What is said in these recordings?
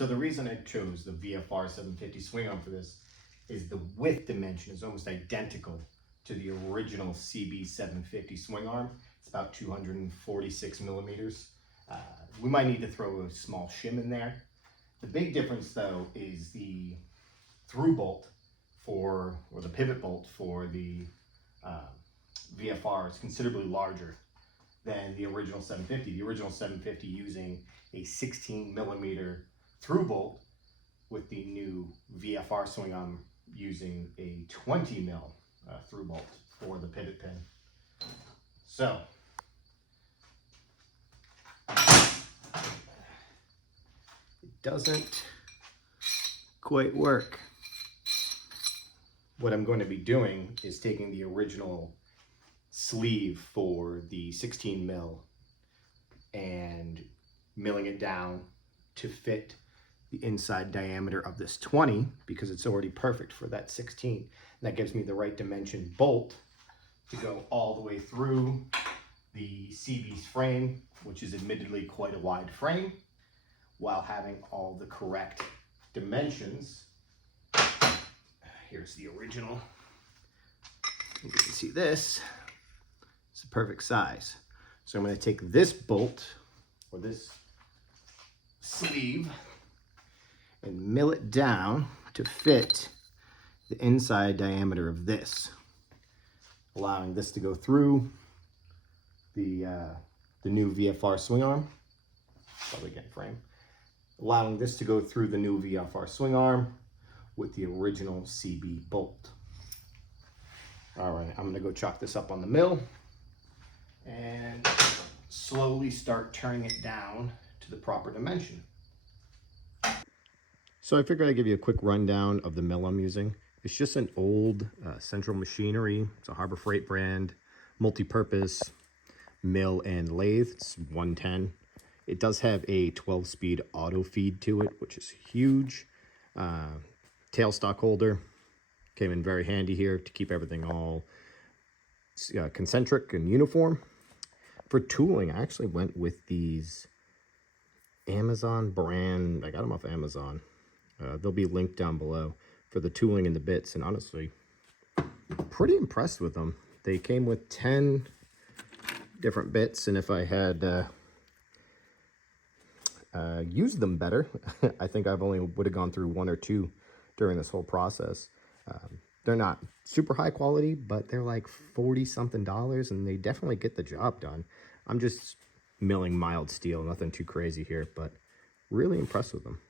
So the reason I chose the VFR 750 swing arm for this is the width dimension is almost identical to the original Cb750 swing arm. It's about 246 millimeters. We might need to throw a small shim in there. The big difference though is the through bolt or the pivot bolt for the VFR is considerably larger than the original 750. The original 750 using a 16 millimeter through bolt, with the new VFR swing arm using a 20 mil through bolt for the pivot pin. So it doesn't quite work. What I'm going to be doing is taking the original sleeve for the 16 mil and milling it down to fit the inside diameter of this 20, because it's already perfect for that 16. And that gives me the right dimension bolt to go all the way through the CB's frame, which is admittedly quite a wide frame, while having all the correct dimensions. Here's the original. You can see this. It's the perfect size. So I'm going to take this bolt, or this sleeve, and mill it down to fit the inside diameter of this, allowing this to go through the new VFR swing arm. Probably get frame. Allowing this to go through the new VFR swing arm with the original CB bolt. All right, I'm gonna go chalk this up on the mill and slowly start turning it down to the proper dimension. So I figured I'd give you a quick rundown of the mill I'm using. It's just an old Central Machinery. It's a Harbor Freight brand, multi-purpose mill and lathe. It's 110. It does have a 12-speed auto feed to it, which is huge. Tailstock holder came in very handy here to keep everything all concentric and uniform. For tooling, I actually went with these Amazon brand. I got them off Amazon. They'll be linked down below for the tooling and the bits, and honestly, pretty impressed with them. They came with 10 different bits, and if I had used them better, I think I've only would have gone through 1 or 2 during this whole process. They're not super high quality, but they're like $40-something, and they definitely get the job done. I'm just milling mild steel, nothing too crazy here, but really impressed with them.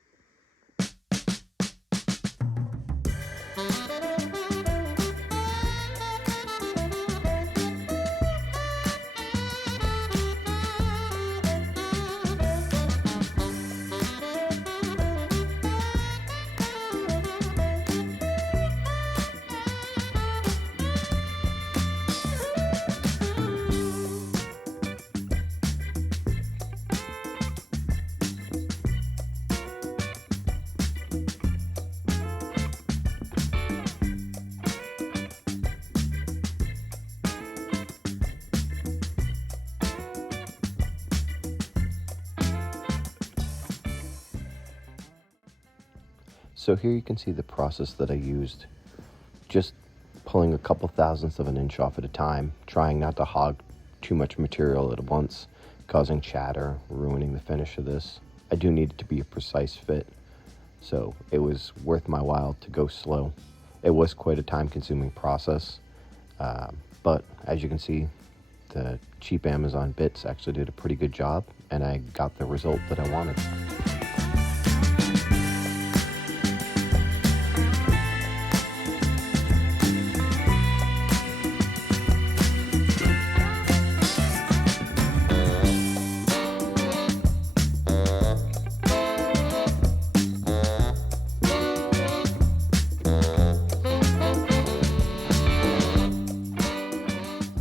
So here you can see the process that I used, just pulling a couple thousandths of an inch off at a time, trying not to hog too much material at once, causing chatter, ruining the finish of this. I do need it to be a precise fit, so it was worth my while to go slow. It was quite a time-consuming process, but as you can see, the cheap Amazon bits actually did a pretty good job, and I got the result that I wanted.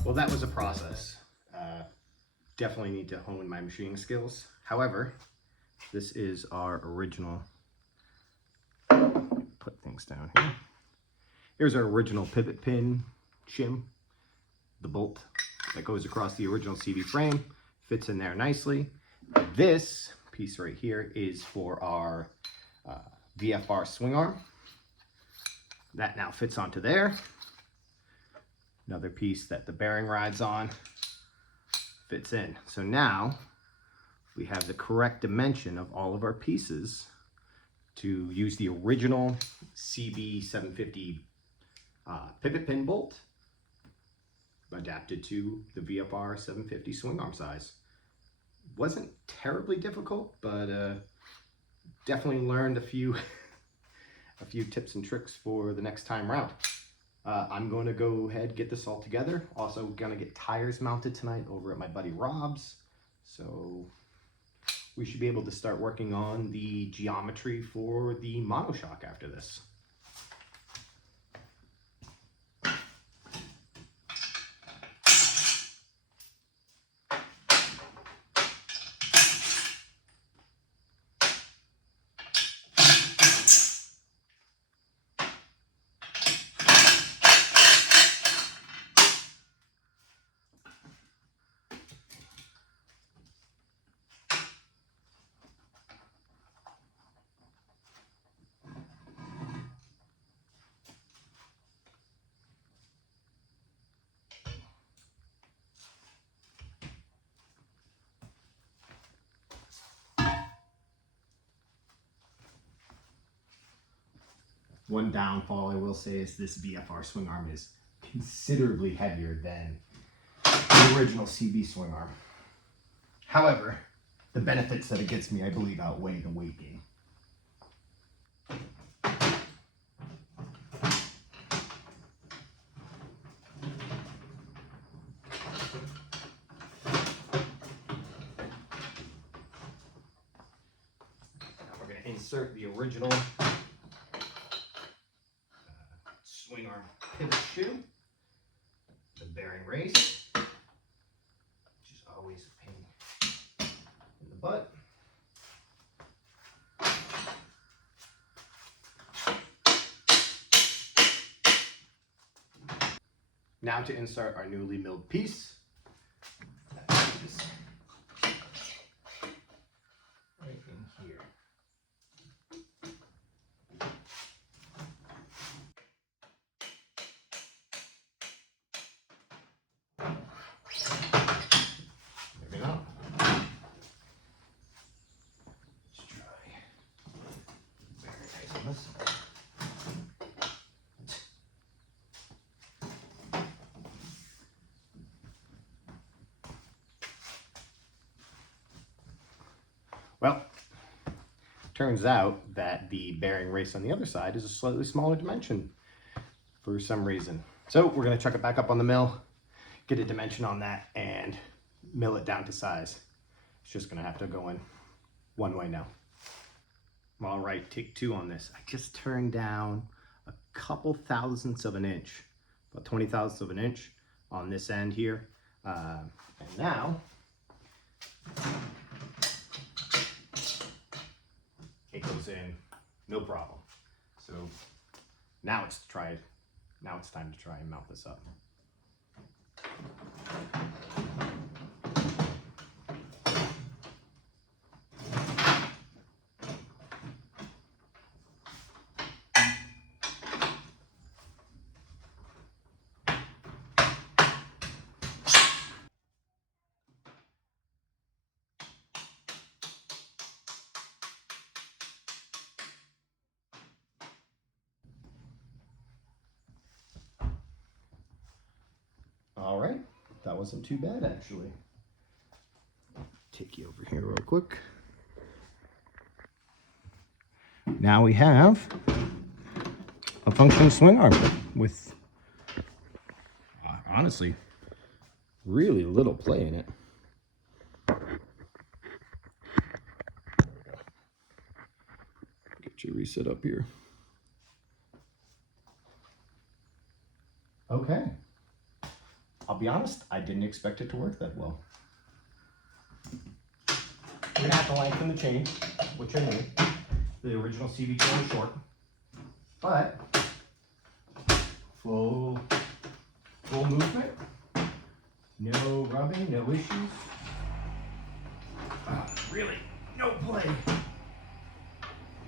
Well, that was a process. Definitely need to hone my machining skills. However, this is our original, put things down here. Here's our original pivot pin shim, the bolt that goes across the original CB frame, fits in there nicely. This piece right here is for our VFR swing arm. That now fits onto there. Another piece that the bearing rides on fits in. So now we have the correct dimension of all of our pieces to use the original Cb750 pivot pin bolt adapted to the VFR 750 swing arm size. Wasn't terribly difficult, but definitely learned a few tips and tricks for the next time round. I'm going to go ahead, get this all together. Also going to get tires mounted tonight over at my buddy Rob's. So we should be able to start working on the geometry for the monoshock after this. One downfall I will say is this VFR swing arm is considerably heavier than the original CB swing arm. However, the benefits that it gets me, I believe, outweigh the weight gain. Now we're going to insert the original swing arm pivot shoe, the bearing race, which is always a pain in the butt. Now to insert our newly milled piece. That is right in here. Maybe not. Let's try very nice on this. Well, turns out that the bearing race on the other side is a slightly smaller dimension for some reason. So we're going to chuck it back up on the mill, get a dimension on that, and mill it down to size. It's just going to have to go in one way now. All right, take two on this. I just turned down a couple thousandths of an inch, about 20 thousandths of an inch on this end here. And now it goes in, no problem. So now it's time to try and mount this up. All right, that wasn't too bad actually. Take you over here real quick. Now we have a functioning swing arm with honestly really little play in it. Get you reset up here. Okay. I'll be honest, I didn't expect it to work that well. We're gonna have to lengthen the chain, which I knew. The original CB chain was short, but full movement, no rubbing, no issues. Really, no play.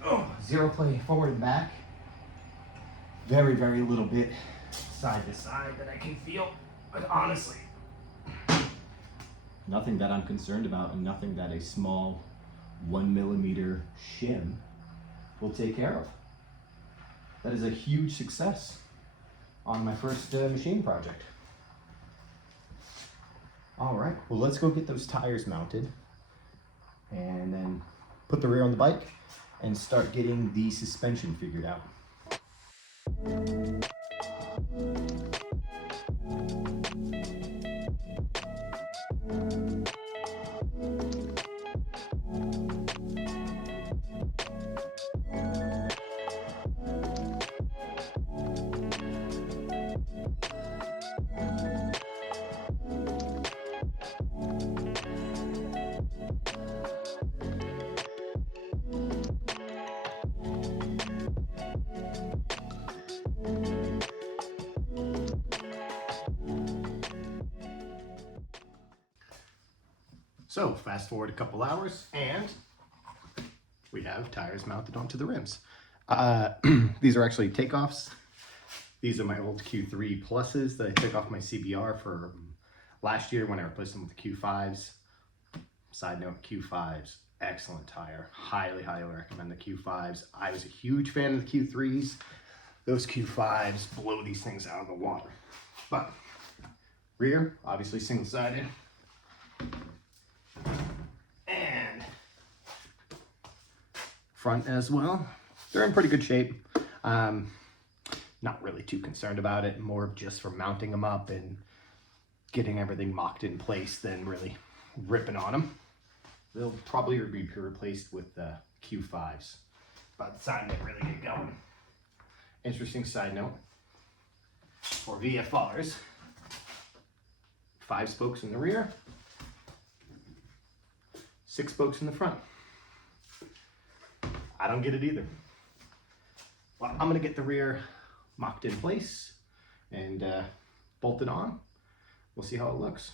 Oh, zero play forward and back. Very, very little bit side to side that I can feel, but honestly, nothing that I'm concerned about, and nothing that a small 1 millimeter shim will take care of. That is a huge success on my first machine project. All right, well, let's go get those tires mounted and then put the rear on the bike and start getting the suspension figured out. So fast forward a couple hours and we have tires mounted onto the rims. These are actually takeoffs. These are my old Q3 Pluses that I took off my CBR for last year when I replaced them with the Q5s. Side note, Q5s, excellent tire. Highly, highly recommend the Q5s. I was a huge fan of the Q3s. Those Q5s blow these things out of the water. But rear, obviously single-sided. And front as well. They're in pretty good shape. Not really too concerned about it, more just for mounting them up and getting everything mocked in place than really ripping on them. They'll probably be replaced with the Q5s by the time they really get going. Interesting side note, for VFRs, 5 spokes in the rear, 6 spokes in the front. I don't get it either. Well, I'm gonna get the rear mocked in place and bolted on. We'll see how it looks.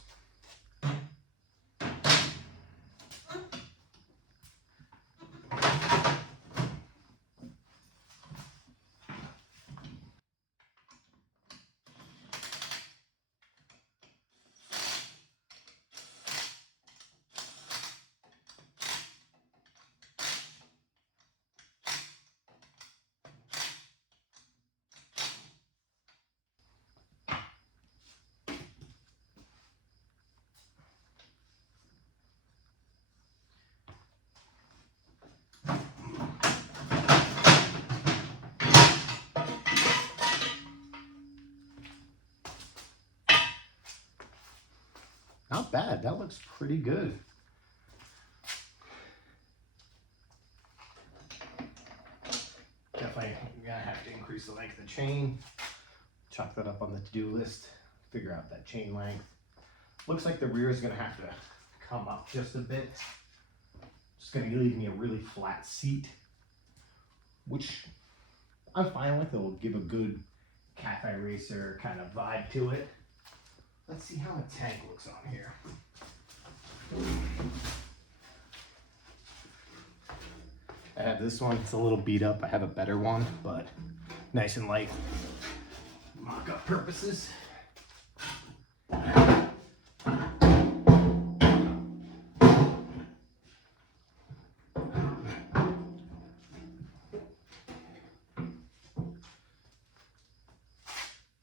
Not bad, that looks pretty good. Definitely gonna have to increase the length of the chain. Chalk that up on the to-do list, figure out that chain length. Looks like the rear is gonna have to come up just a bit. Just gonna leave me a really flat seat, which I'm fine with. It'll give a good cafe racer kind of vibe to it. Let's see how a tank looks on here. I have this one, it's a little beat up. I have a better one, but nice and light. Mock-up purposes.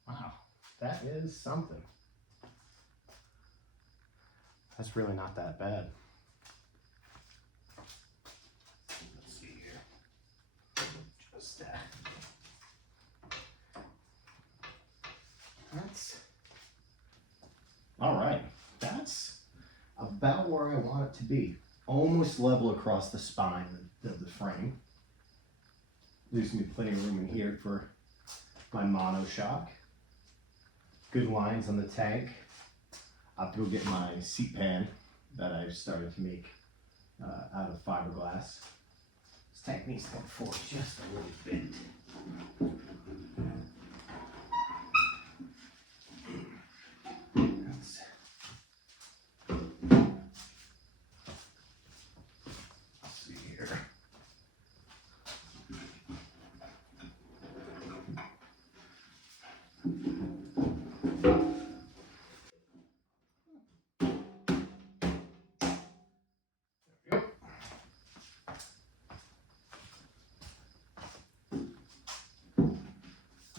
Wow, that is something. That's really not that bad. Let's see here. Just that's all right. That's about where I want it to be. Almost level across the spine of the frame. There's gonna be plenty of room in here for my monoshock. Good lines on the tank. I'll have to go get my seat pan that I've started to make out of fiberglass. This tank needs to come forward just a little bit. Let's see here.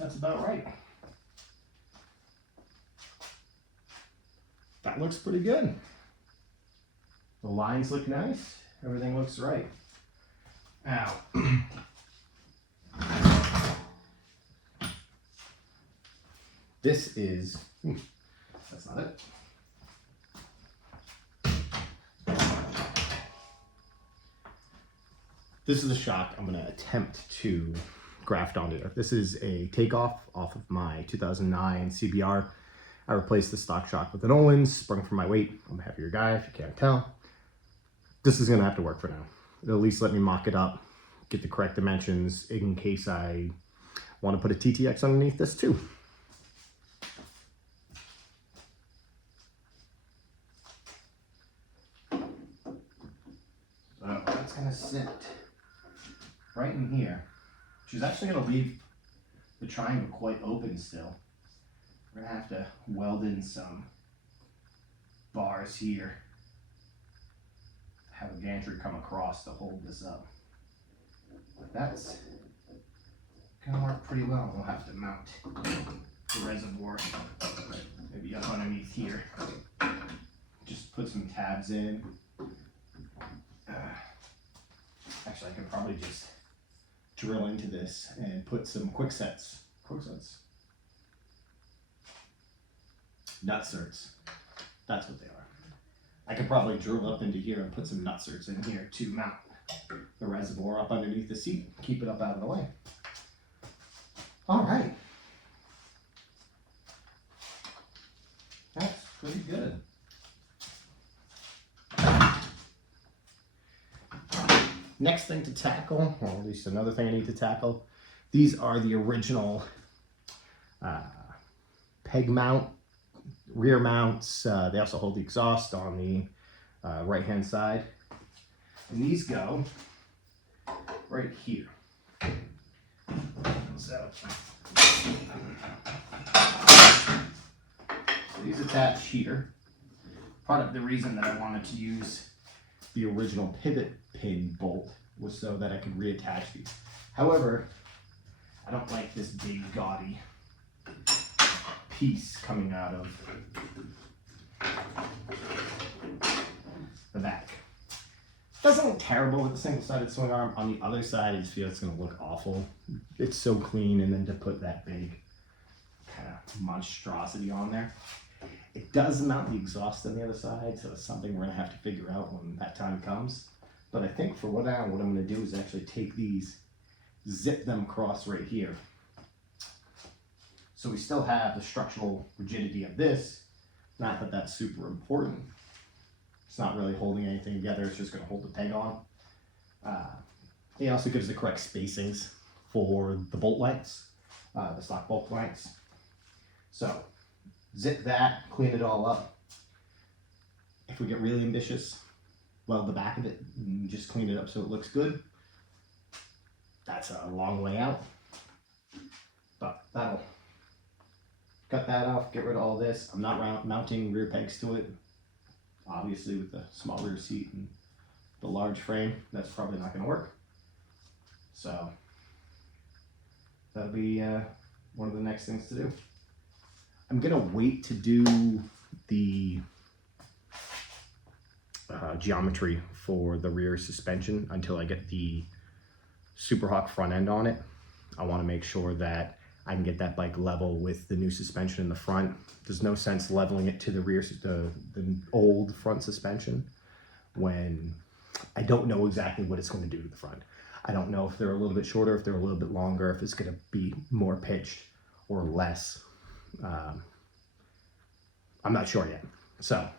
that's about right. That looks pretty good. The lines look nice. Everything looks right. Now, this is, that's not it. This is the shock I'm going to attempt to graft onto there. This is a takeoff off of my 2009 CBR. I replaced the stock shock with an Olin's, sprung for my weight. I'm a heavier guy, if you can't tell. This is going to have to work for now. It'll at least let me mock it up, get the correct dimensions in case I want to put a TTX underneath this too. So that's going to sit right in here, which is actually going to leave the triangle quite open still. We're going to have to weld in some bars here, have a gantry come across to hold this up. But that's going to work pretty well. We'll have to mount the reservoir maybe up underneath here. Just put some tabs in. Actually, I could probably just drill into this and put some quicksets. Nutserts. That's what they are. I could probably drill up into here and put some nutserts in here to mount the reservoir up underneath the seat, keep it up out of the way. All right. That's pretty good. Next thing to tackle, or at least another thing I need to tackle, these are the original peg mount, rear mounts. They also hold the exhaust on the right-hand side. And these go right here. So these attach here. Part of the reason that I wanted to use the original pivot pin bolt was so that I could reattach these. However, I don't like this big gaudy piece coming out of the back. Doesn't look terrible with the single-sided swing arm. On the other side, I just feel it's going to look awful. It's so clean, and then to put that big kind of monstrosity on there. It does mount the exhaust on the other side, so it's something we're going to have to figure out when that time comes. But I think for what I'm going to do is actually take these, zip them across right here. So we still have the structural rigidity of this. Not that that's super important. It's not really holding anything together. It's just going to hold the peg on. It also gives the correct spacings for the bolt lengths, the stock bolt lengths. So zip that, clean it all up. If we get really ambitious, weld the back of it and just clean it up so it looks good. That's a long way out, but that'll cut that off, get rid of all this. I'm not mounting rear pegs to it. Obviously with the small rear seat and the large frame, that's probably not going to work. So that'll be one of the next things to do. I'm going to wait to do the geometry for the rear suspension until I get the Super Hawk front end on it. I want to make sure that I can get that bike level with the new suspension in the front. There's no sense leveling it to the rear, the old front suspension when I don't know exactly what it's going to do to the front. I don't know if they're a little bit shorter, if they're a little bit longer, if it's going to be more pitched or less. I'm not sure yet. So I'm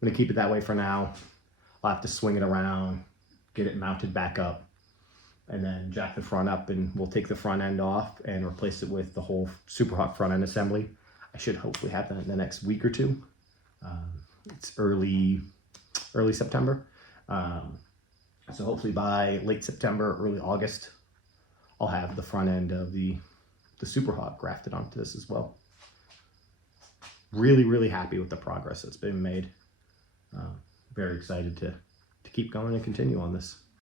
going to keep it that way for now. I'll have to swing it around, get it mounted back up, and then jack the front up, and we'll take the front end off and replace it with the whole Super Hawk front end assembly. I should hopefully have that in the next week or two. It's early September. So hopefully by late September, early August, I'll have the front end of the Super Hawk grafted onto this as well. Really, really happy with the progress that's been made. Very excited to keep going and continue on this.